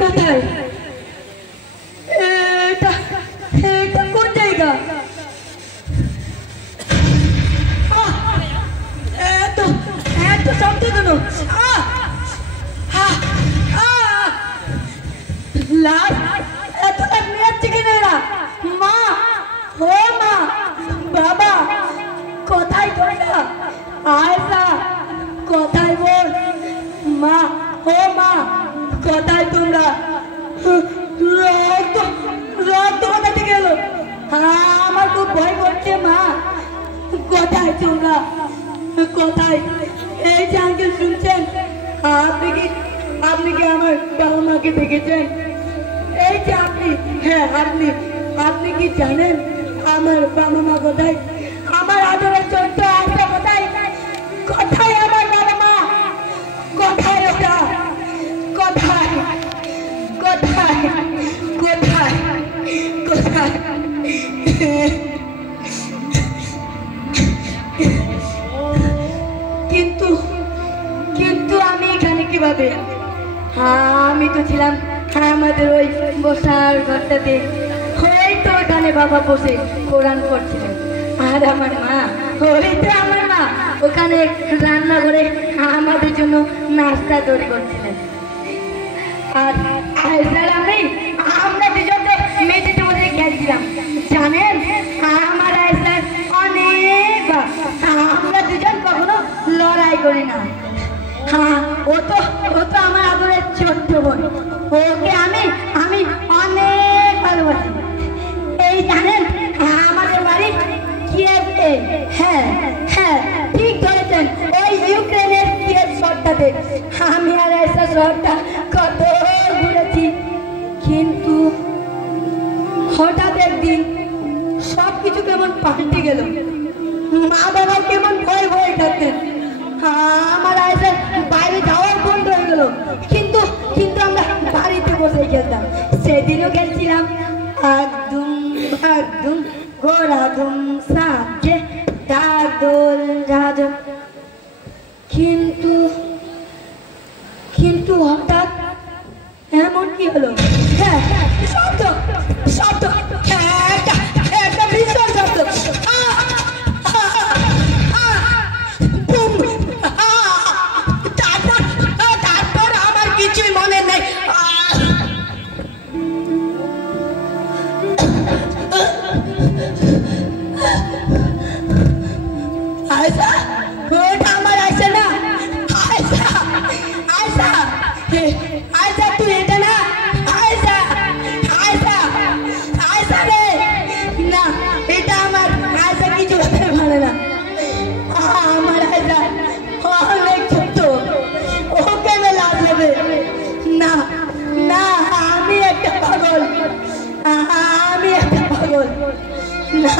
কোথায়? এটা এটা কোন জায়গা? এত এত শব্দ কেন? লাশ এত লাশ নিয়ে যাচ্ছে কেন এরা? মা, ও মা, বাবা, কোথায় তোমরা? আয়সা, কোথায় বোন? মা, ও মা, কোথায় তোমরা? রক্ত কোথা থেকে এলো? আমার খুব ভয় করছে মা। কোথায় তোমরা? কোথায়? এই যে আঙ্কেল শুনছেন, আপনি কি আমার বাবা মাকে দেখেছেন? এই যে আপনি, হ্যাঁ আপনি কি জানেন আমার বাবা মা কোথায়? আমার আদরের ছোট্ট আয়সা কোথায়? কোথায় আমার বাবা মা? কোথায় ওটা? কোথায় কোথায় কোথায় কোথায়? কিন্তু কিন্তু আমি এখানে কিভাবে? আমি তো ছিলাম আমাদের ওই বসার ঘরটাতে, হয়তো ওখানে বাবা বসে কোরআন পড়ছিলেন, আর আমার মা, হয়তো আমার মা ওখানে রান্না করে আমাদের জন্য নাস্তা তৈরি করছিলেন। আর আমরা দুজন মেঝেতে বসে খেলছিলাম। জানেন, আমার আয়সার অনেক, আমরা দুজন কখনো লড়াই করি না। ও তো আমার আদরের ছোট্ট বোন, ওকে আমি অনেক ভালোবাসি। এই জানেন, আমাদের বাড়ি কিয়েভে। হ্যাঁ হ্যাঁ, ঠিক ধরেছেন, ওই ইউক্রেনের কিয়েভ শহরটাতে। আমি আর আয়সা শহরটা কত ঘুরেছি, কিন্তু হঠাৎ একদিন সবকিছু কেমন পাল্টে গেল। মা বাবা কেমন ভয় ভয় থাকতেন। আমার আয়সার বাইরে যাওয়ার বন্ধ হয়ে গেল, কিন্তু আমরা বাড়িতে বসে খেলতাম। সেদিনও খেলছিলাম একদম গোড়াদুম সাজে দাদুল দাদু। কিন্তু হঠাৎ এমন কি হলো? হ্যাঁ, শব্দ, একটা ভীষণ শব্দ। তারপর আমার কিছুই মনে নেই। আয়সা, ওটা আমার আয়সা না। আয়সা তুই এটা না। আয়সা রে, না, এটা আমার আয়সা কিছু হতে পারে না। আমার আয়সা অনেক ছোট্ট, ওকে লাভ নেবে না। আমি একটা পাগল, না।